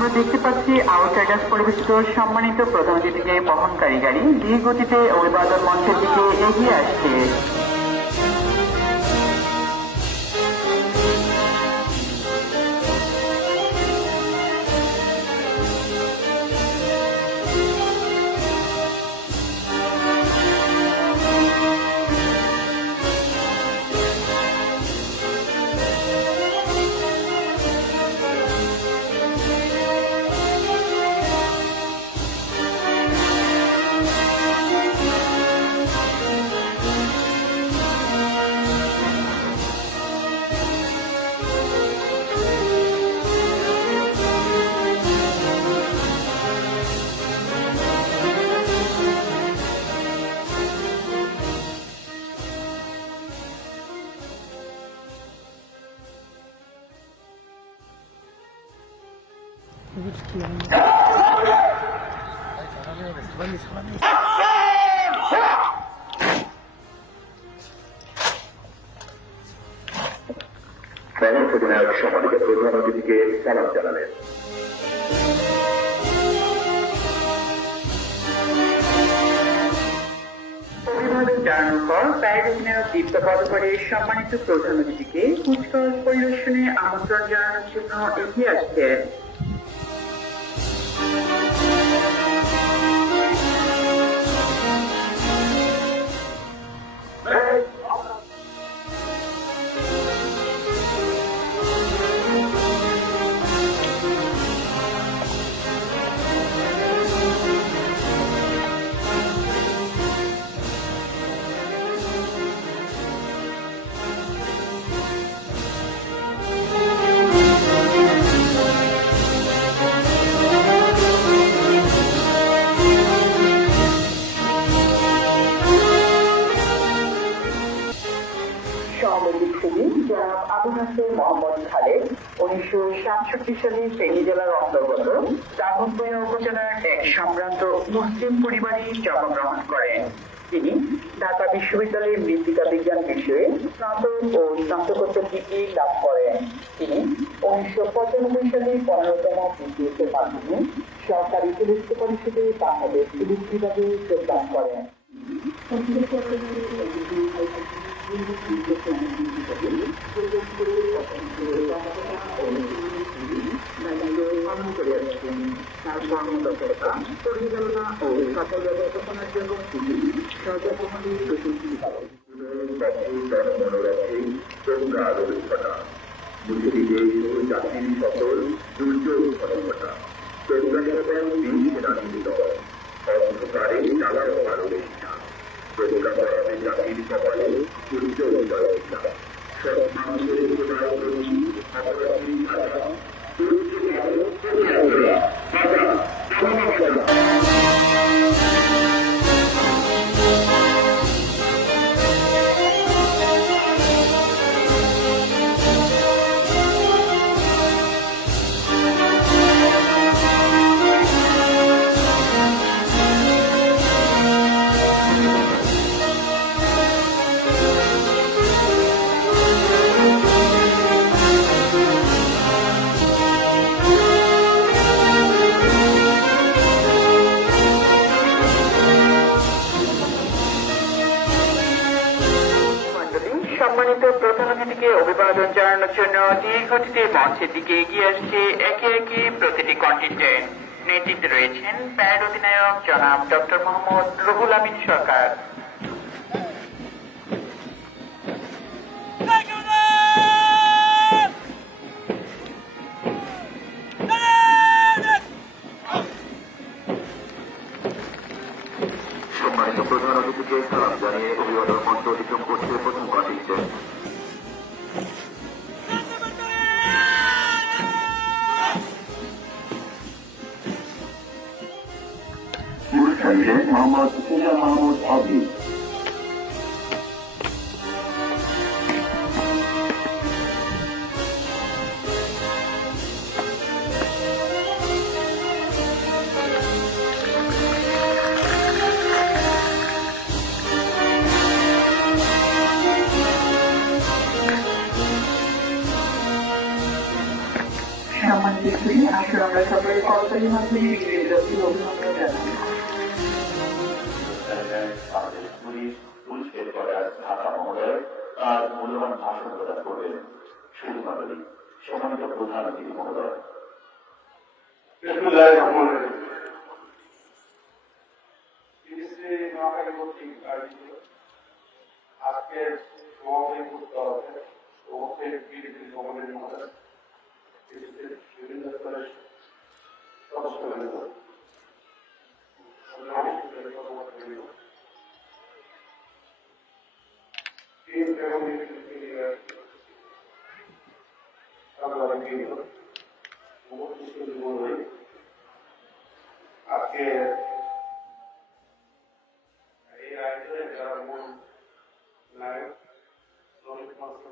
আমরা দেখতে পাচ্ছি আউটসাইডার্স পরিবেশিত সম্মানিত প্রধান অতিথিকে বহনকারী গাড়ি। ধীর গতিতে অভিবাদন মঞ্চের দিকে এগিয়ে আসছে। সম্মানিত প্রধান অতিথিকে কুচকাওয়াজ পরিদর্শনে আমন্ত্রণ জানানোর জন্য এগিয়ে আসছেন মোহাম্মদ খালেদ উনিশশো সাতষট্টি সালে ফেনী জেলার অন্তর্গত দাগনভূঞা উপজেলার এক সম্ভ্রান্ত মুসলিম পরিবারে জন্মগ্রহণ করেন। তিনি ঢাকা বিশ্ববিদ্যালয়ে মৃত্তিকা বিজ্ঞান বিষয়ে স্নাতক ও স্নাতকোত্তর ডিগ্রি লাভ করেন। তিনি উনিশশো পঁচানব্বই সালে পনেরোতম বিসিএসের মাধ্যমে সরকারি পুলিশ পরিষদে বাংলাদেশ পুলিশ বিভাগে যোগদান করেন। কর্মদক্ষতা পরিচালনা ও সফল ব্যবস্থাপনার জন্য তিনি সর্বপ্রথমে প্রশংসিত সকল দুর্যোগ কপালে উজ্জ্বল জয়টা সব মানুষের অভিবাদন জানানোর জন্য দীর্ঘটিতে মঞ্চের দিকে এগিয়ে আসছে একে একে প্রতিটি কন্টিনজেন্ট নেতৃত্বে রয়েছেন প্যারেড অধিনায়ক জনাব ডক্টর মোহাম্মদ রুহুল আমিন সরকার। সম্মানিত প্রধান অতিথিকে সালাম জানিয়ে অভিবাদন মঞ্চ অতিক্রম করছে মোহাম্মদ সুজা মাহমুদ সম্মানিত আসলে আমরা সকলে কর্তারি মাধ্যমে অভিনন্দন জানাই। আমাদের ঢাকা মহোদয় তার মূল্যবান ভাষণ প্রদান করবেন মন্ডলী সম্মানিত প্রধান অতিথি মহোদয় বিসমুল্লাহির আজকে এই আয়োজনে যারা মূল নায়ক শ্রমিক সংস্থা